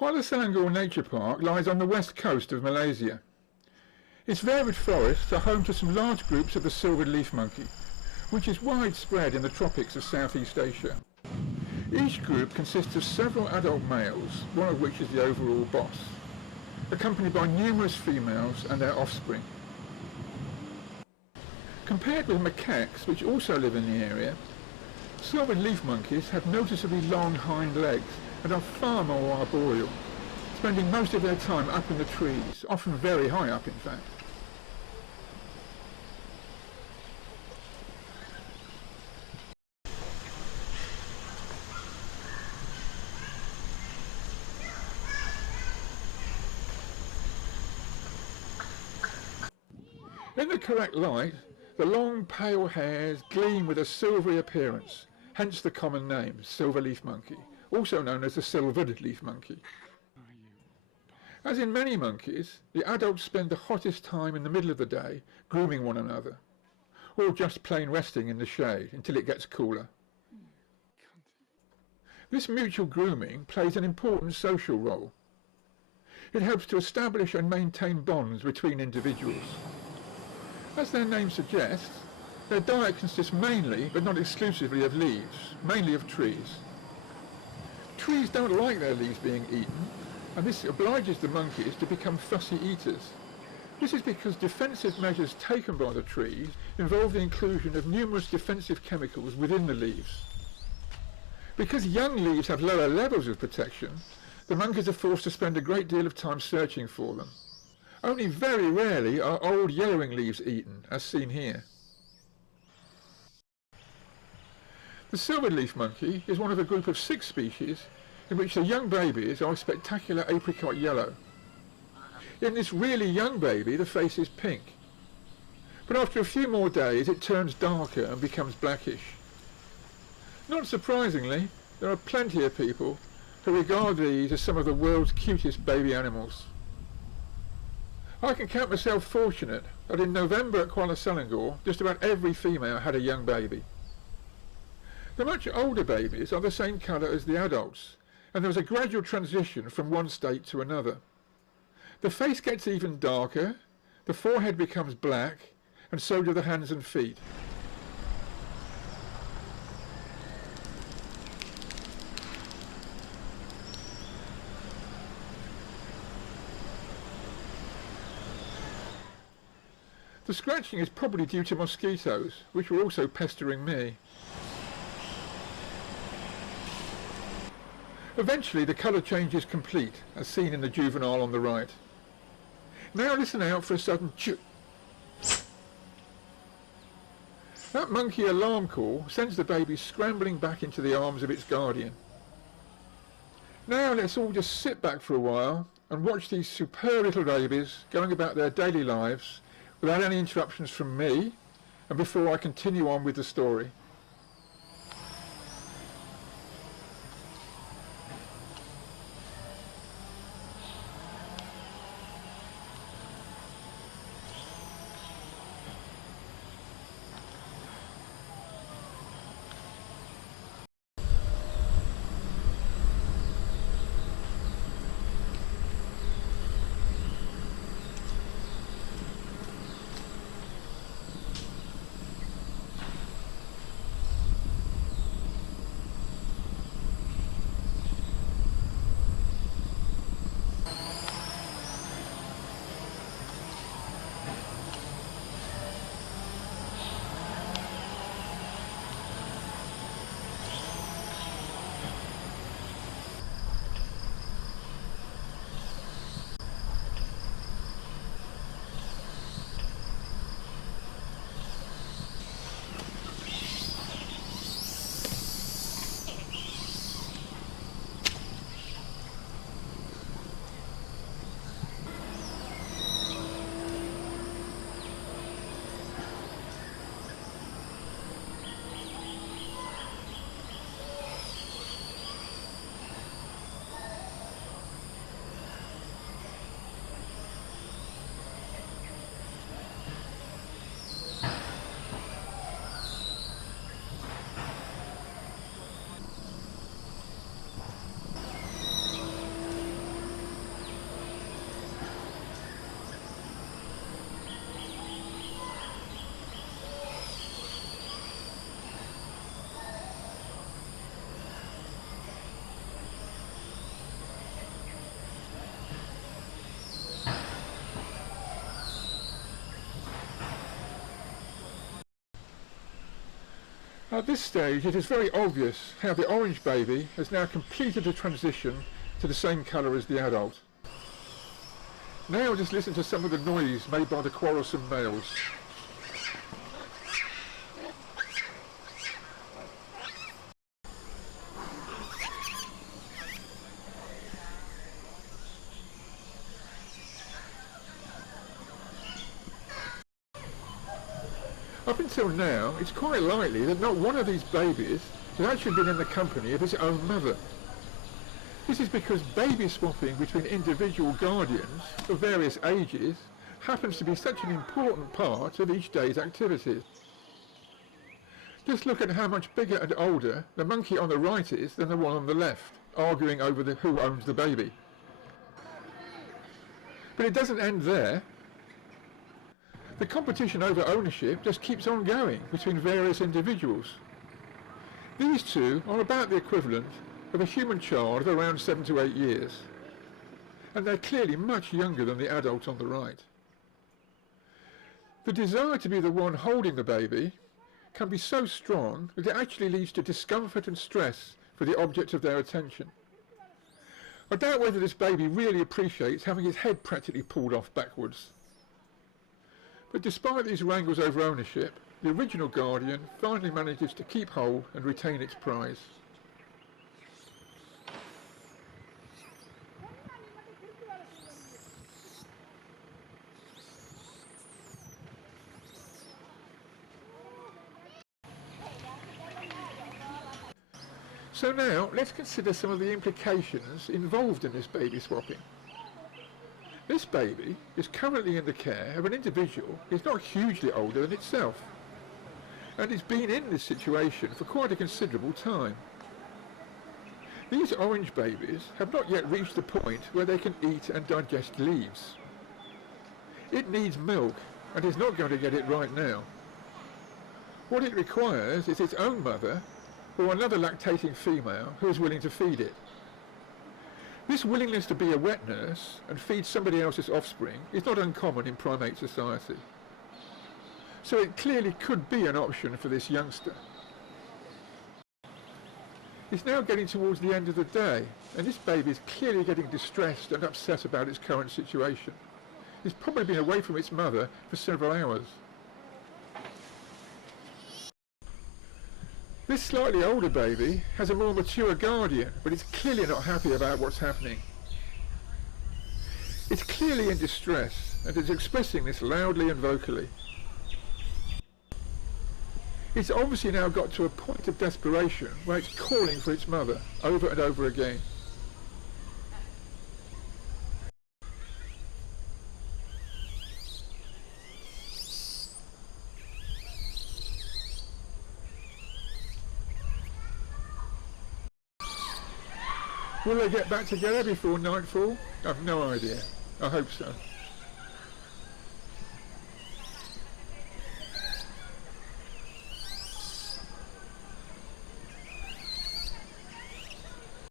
Kuala Selangor Nature Park lies on the west coast of Malaysia. Its varied forests are home to some large groups of the silvered leaf monkey, which is widespread in the tropics of Southeast Asia. Each group consists of several adult males, one of which is the overall boss, accompanied by numerous females and their offspring. Compared with macaques, which also live in the area, silvered leaf monkeys have noticeably long hind legs and are far more arboreal, spending most of their time up in the trees, often very high up in fact. In the correct light, the long pale hairs gleam with a silvery appearance, hence the common name, silver leaf monkey, also known as the silvered leaf monkey. As in many monkeys, the adults spend the hottest time in the middle of the day grooming one another, or just plain resting in the shade until it gets cooler. This mutual grooming plays an important social role. It helps to establish and maintain bonds between individuals. As their name suggests, their diet consists mainly, but not exclusively, of leaves, mainly of trees. Trees don't like their leaves being eaten, and this obliges the monkeys to become fussy eaters. This is because defensive measures taken by the trees involve the inclusion of numerous defensive chemicals within the leaves. Because young leaves have lower levels of protection, the monkeys are forced to spend a great deal of time searching for them. Only very rarely are old yellowing leaves eaten, as seen here. The silvered leaf monkey is one of a group of 6 species in which the young babies are spectacular apricot yellow. In this really young baby, the face is pink. But after a few more days, it turns darker and becomes blackish. Not surprisingly, there are plenty of people who regard these as some of the world's cutest baby animals. I can count myself fortunate that in November at Kuala Selangor, just about every female had a young baby. The much older babies are the same colour as the adults, and there is a gradual transition from one state to another. The face gets even darker, the forehead becomes black, and so do the hands and feet. The scratching is probably due to mosquitoes, which were also pestering me. Eventually the colour change is complete, as seen in the juvenile on the right. Now listen out for a sudden ch. That monkey alarm call sends the baby scrambling back into the arms of its guardian. Now let's all just sit back for a while and watch these superb little babies going about their daily lives without any interruptions from me, and before I continue on with the story. At this stage it is very obvious how the orange baby has now completed the transition to the same colour as the adult. Now just listen to some of the noise made by the quarrelsome males. Up until now, it's quite likely that not one of these babies has actually been in the company of its own mother. This is because baby swapping between individual guardians of various ages happens to be such an important part of each day's activities. Just look at how much bigger and older the monkey on the right is than the one on the left, arguing over who owns the baby. But it doesn't end there. The competition over ownership just keeps on going between various individuals. These two are about the equivalent of a human child of around 7 to 8 years, and they're clearly much younger than the adult on the right. The desire to be the one holding the baby can be so strong that it actually leads to discomfort and stress for the object of their attention. I doubt whether this baby really appreciates having his head practically pulled off backwards. But despite these wrangles over ownership, the original guardian finally manages to keep hold and retain its prize. So now, let's consider some of the implications involved in this baby swapping. This baby is currently in the care of an individual who is not hugely older than itself, and has been in this situation for quite a considerable time. These orange babies have not yet reached the point where they can eat and digest leaves. It needs milk and is not going to get it right now. What it requires is its own mother or another lactating female who is willing to feed it. This willingness to be a wet nurse and feed somebody else's offspring is not uncommon in primate society. So it clearly could be an option for this youngster. It's now getting towards the end of the day, and this baby is clearly getting distressed and upset about its current situation. It's probably been away from its mother for several hours. This slightly older baby has a more mature guardian, but it's clearly not happy about what's happening. It's clearly in distress and is expressing this loudly and vocally. It's obviously now got to a point of desperation where it's calling for its mother over and over again. Will they get back together before nightfall? I've no idea. I hope so.